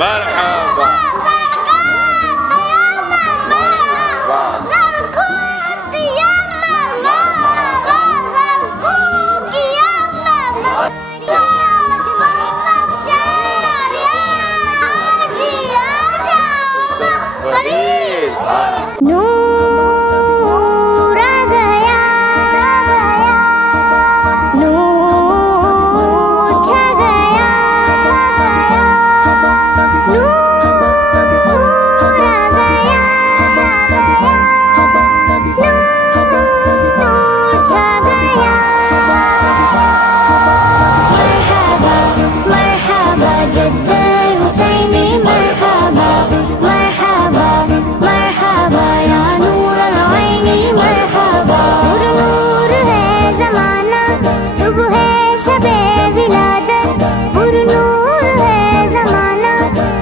مرحبا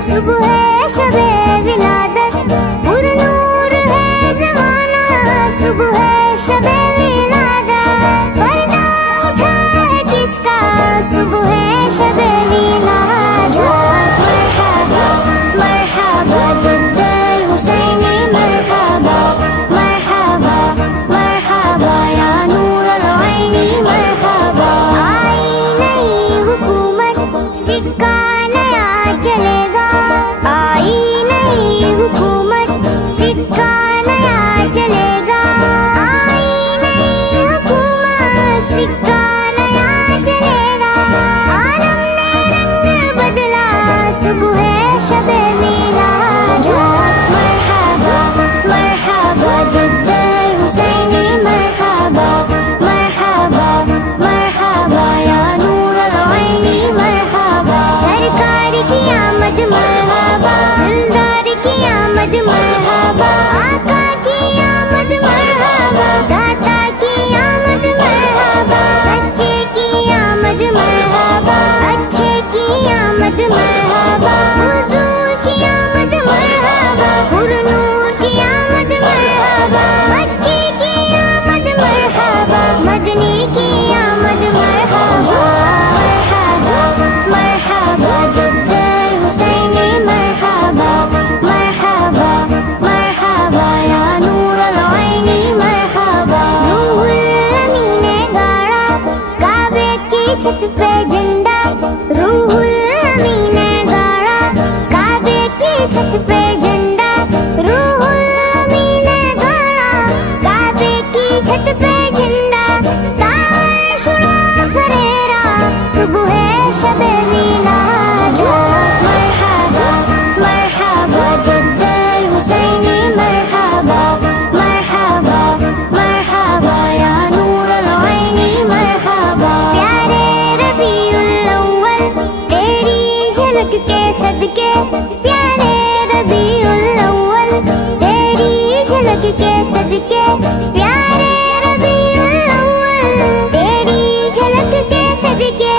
صبح شب ولادت پر نور ہے زمانہ صبح شب ولادت پردہ اٹھا ہے کس کا صبح شب ولادت مرحبا مرحبا جد الحسینی مرحبا مرحبا مرحبا یا نور العینی مرحبا آئی نئی حکومت سکہ نیا چلے گا آئی نئی حکومت سکہ نیا چلے گا آئی نئی حکومت سکہ نیا چلے گا عالم نے رنگ بدلا صبح شب میلاد مرحبا مرحبا جد الحسینی مرحبا مرحبا مرحبا یا نور العینی مرحبا سرکار کی آمد مرحبا دلدار کی آمد مرحبا آقا کی آمد مرحبا داتا کی آمد مرحبا سچے کی آمد مرحبا اچھے کی آمد مرحبا حضور کی آمد مرحبا پر نور کی آمد مرحبا مکے کی آمد مرحبا مدنی کی آمد مرحبا مرحبا مرحبا جد الحسینی مرحبا مرحبا مرحبا یا نور العینی مرحبا روح الامین گاڑا کعبے کی چھت پہ جھنڈا روح الامین گاڑا کعبے کی چھت پہ جھنڈا روح الامین گاڑا کعبے کی چھت پہ جھنڈا تار شڑا فریرا صبح شب میلاد مرحبا مرحبا جد الحسینی مرحبا مرحبا مرحبا یا نور العینی مرحبا پیارے ربیع الاول تیری جھلک کے صدقے پیارے ربیع الاول تیری جھلک کے صدقے پیارے ربیع الاول تیری جھلک کے صدقے